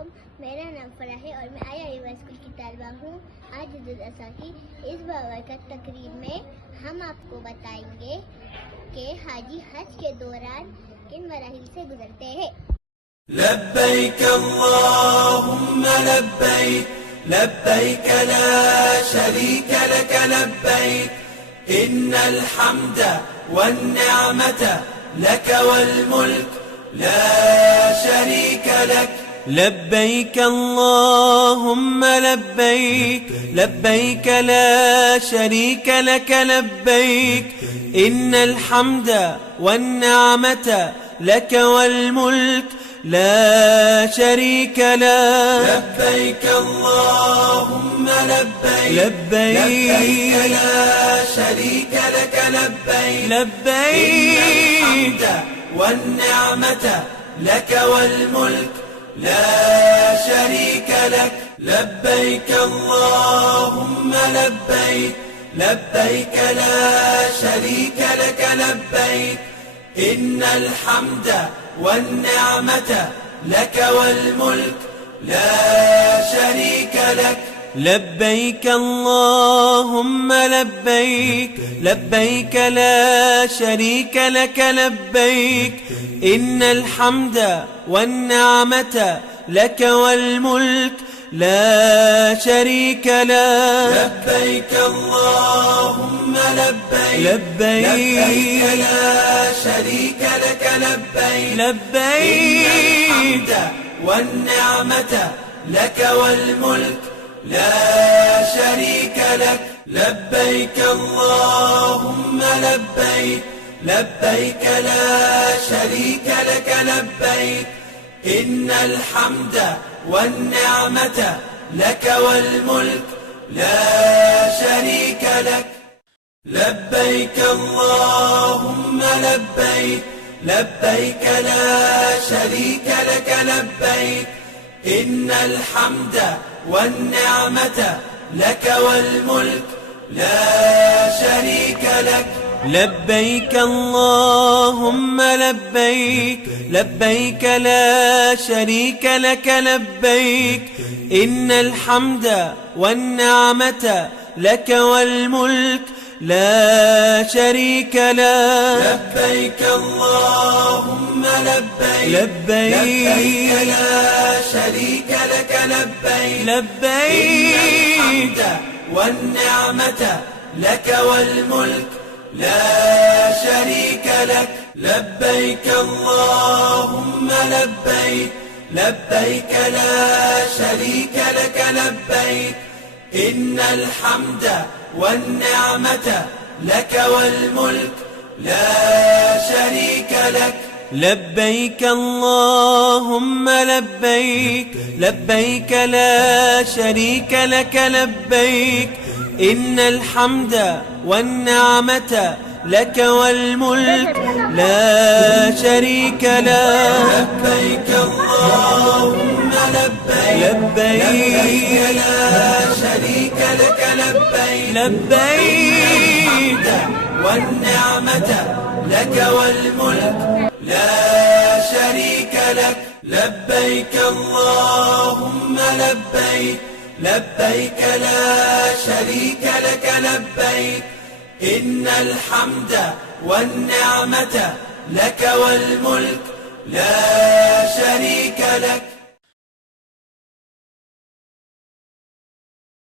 वालेकुम। मेरा नाम फराह है और मैं आया युवा स्कूल की तालिबा हूँ। आज ईद उल अज़हा की इस बाबरकत तकरीब में हम आपको बताएंगे कि हाजी हज के दौरान किन मराहिल से गुजरते हैं। लब्बैक अल्लाहुम्मा लब्बैक लब्बैक ला शरीक लक लब्बैक इन्नल हम्द वन्निअमत लक वल मुल्क ला शरीक लक। लब्बैक अल्लाहुम्मा लब्बैक लब्बैक ला शरीक लक लब्बैक इन्नल हम्द वन्निअमत लक वल मुल्क لا شريك لك। لبيك اللهم لبيك لبيك لا شريك لك لبيك لبيك الحمد والنعمة لك والملك لا شريك لك. لبيك اللهم لبيك لبيك لا شريك لك لبيك إن الحمد والنعمة لك والملك لا شريك لك. لبيك اللهم لبيك لبيك لا شريك لك لبيك إن الحمد والنعمة لك والملك لا شريك لك. لبيك اللهم لبيك لبيك لا شريك لك لبيك لبيك الحمد والنعمة لك والملك لا شريك لك. لبيك اللهم لبيك لبيك لا شريك لك لبيك إن الحمد والنعمة لك والملك لا شريك لك. لبيك اللهم لبيك لبيك لا شريك لك لبيك إن الحمد والنعمة لك والملك لا شريك لك. لبيك اللهم لبيك لبيك لا شريك لك لبيك إن الحمد والنعمة لك والملك لا شريك لك. لبيك اللهم لبيك لبيك لا شريك لك لبيك لبيك الحمد والنعمة لك والملك لا شريك لك. لبيك اللهم لبيك لبيك لا شريك لك لبيك إن الحمد والنعمة لك والملك لا شريك لك. لبيك اللهم لبيك لبيك لا شريك لك لبيك إن الحمد والنعمة لك والملك لا شريك لك. لبيك اللهم لبيك لبيك لا شريك لك لبيك لبيك والنعمة لك والملك لا شريك لك. لبيك اللهم لبيك لبيك لا شريك لك لبيك إن الحمد والنعمة لك والملك لا شريك لك.